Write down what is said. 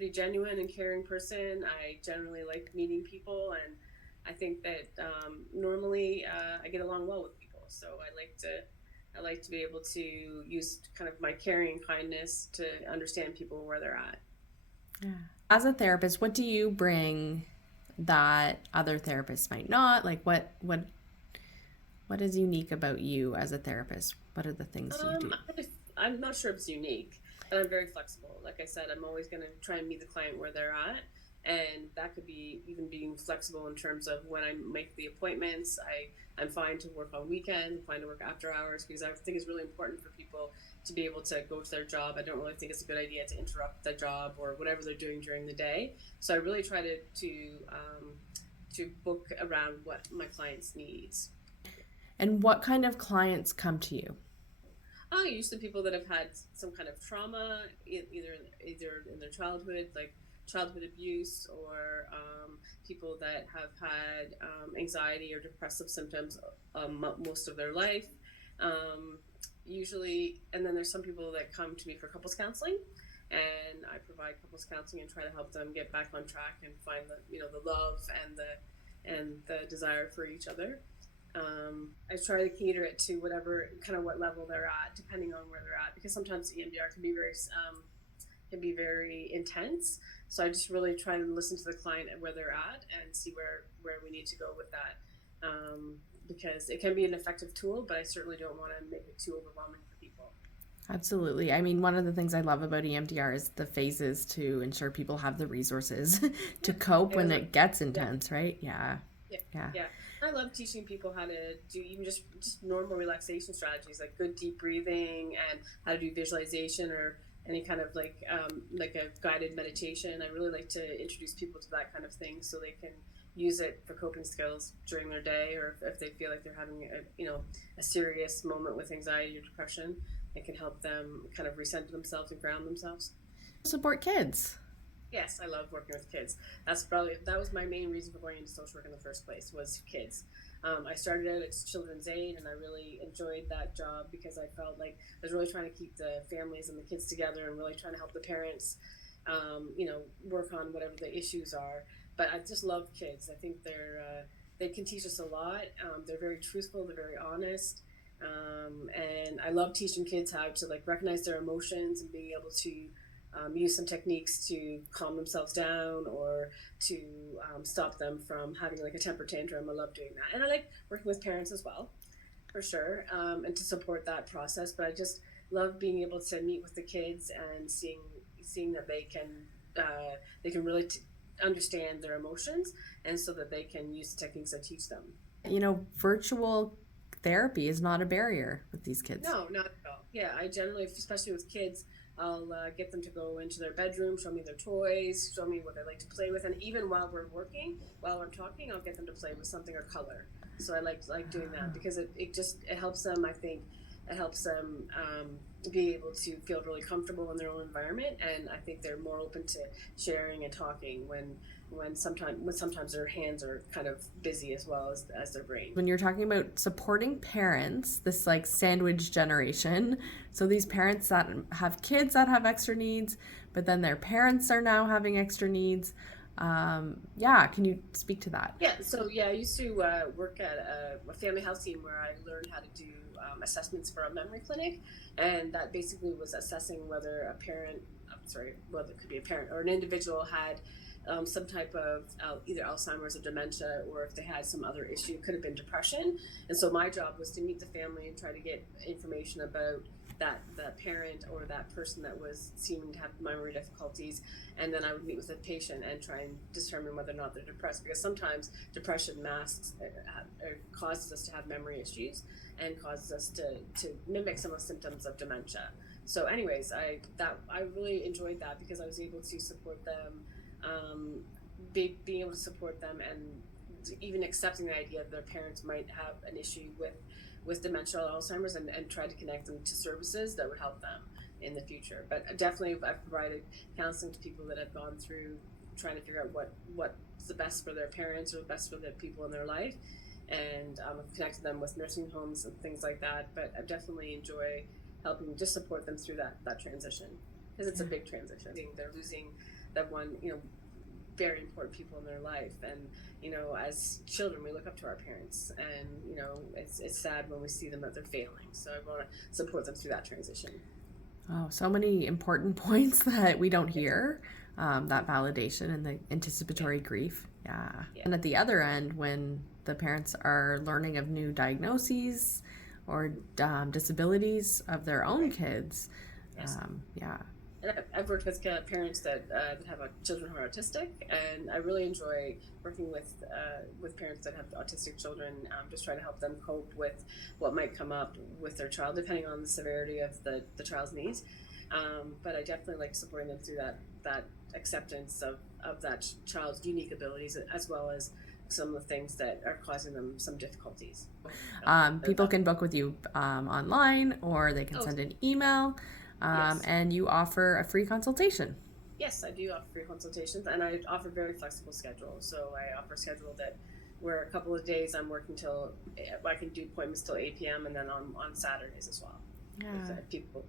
pretty genuine and caring person. I generally like meeting people, and I think that normally I get along well with people. So I like to be able to use kind of my caring and kindness to understand people where they're at. Yeah. As a therapist, what do you bring that other therapists might not? Like what is unique about you as a therapist? What are the things you do? I'm not sure if it's unique, but I'm very flexible. Like I said, I'm always going to try and meet the client where they're at. And that could be even being flexible in terms of when I make the appointments. I'm fine to work on weekends, I'm fine to work after hours, because I think it's really important for people to be able to go to their job. I don't really think it's a good idea to interrupt their job or whatever they're doing during the day. So I really try to book around what my clients' needs. And what kind of clients come to you? Usually people that have had some kind of trauma, either in their childhood, like childhood abuse, or people that have had anxiety or depressive symptoms most of their life. Um, Usually, and then there's some people that come to me for couples counseling, and I provide couples counseling and try to help them get back on track and find the love and the desire for each other. I try to cater it to whatever kind of what level they're at, depending on where they're at, because sometimes EMDR can be very intense. So I just really try to listen to the client and where they're at and see where we need to go with that, because it can be an effective tool, but I certainly don't want to make it too overwhelming for people. Absolutely. I mean, one of the things I love about EMDR is the phases to ensure people have the resources to Yeah, cope when and it gets yeah, intense, right? Yeah. yeah, Yeah. yeah. I love teaching people how to do even just normal relaxation strategies, like good deep breathing, and how to do visualization, or any kind of like a guided meditation. I really like to introduce people to that kind of thing so they can use it for coping skills during their day, or if they feel like they're having a serious moment with anxiety or depression, it can help them kind of recenter themselves and ground themselves. Support kids. Yes, I love working with kids. That was my main reason for going into social work in the first place, was kids. I started out at children's aid, and I really enjoyed that job because I felt like I was really trying to keep the families and the kids together, and really trying to help the parents, work on whatever the issues are. But I just love kids. I think they can teach us a lot. They're very truthful. They're very honest. And I love teaching kids how to like recognize their emotions and being able to use some techniques to calm themselves down, or to stop them from having like a temper tantrum. I love doing that, and I like working with parents as well, for sure, and to support that process. But I just love being able to meet with the kids and seeing that they can really understand their emotions, and so that they can use the techniques I teach them. Virtual therapy is not a barrier with these kids. No, not at all. Yeah, I generally, especially with kids, I'll get them to go into their bedroom, show me their toys, show me what they like to play with, and even while we're talking, I'll get them to play with something or color. So I like doing that because it helps them. I think it helps them be able to feel really comfortable in their own environment, and I think they're more open to sharing and talking when sometimes their hands are kind of busy as well as their brain. When you're talking about supporting parents, this like sandwich generation, so these parents that have kids that have extra needs, but then their parents are now having extra needs. Yeah, can you speak to that? Yeah, so yeah, I used to work at a family health team where I learned how to do assessments for a memory clinic, and that basically was assessing whether a parent, I'm sorry, whether it could be a parent or an individual had some type of either Alzheimer's or dementia, or if they had some other issue, it could have been depression. And so my job was to meet the family and try to get information about that parent or that person that was seeming to have memory difficulties, and then I would meet with the patient and try and determine whether or not they're depressed, because sometimes depression masks or causes us to have memory issues and causes us to mimic some of the symptoms of dementia. So anyways, I really enjoyed that because I was able to support them, being able to support them, and even accepting the idea that their parents might have an issue with dementia or Alzheimer's, and try to connect them to services that would help them in the future. But definitely I've provided counseling to people that have gone through trying to figure out what's the best for their parents or the best for the people in their life, and I've connected them with nursing homes and things like that. But I definitely enjoy helping just support them through that transition, because it's a big transition. They're losing that one, very important people in their life. And as children, we look up to our parents, and it's sad when we see them that they're failing. So I want to support them through that transition. Oh, so many important points that we don't hear. That validation and the anticipatory grief. Yeah. And at the other end, when the parents are learning of new diagnoses or disabilities of their own kids. Yes. Yeah. And I've worked with parents that have children who are autistic, and I really enjoy working with parents that have autistic children, just trying to help them cope with what might come up with their child, depending on the severity of the child's needs. But I definitely like supporting them through that acceptance of that child's unique abilities, as well as some of the things that are causing them some difficulties. People can book with you online, or they can send an email. Yes. And you offer a free consultation. Yes, I do offer free consultations, and I offer very flexible schedules. So I offer a schedule where a couple of days I'm working till I can do appointments till 8 p.m. and then on Saturdays as well. Yeah. If people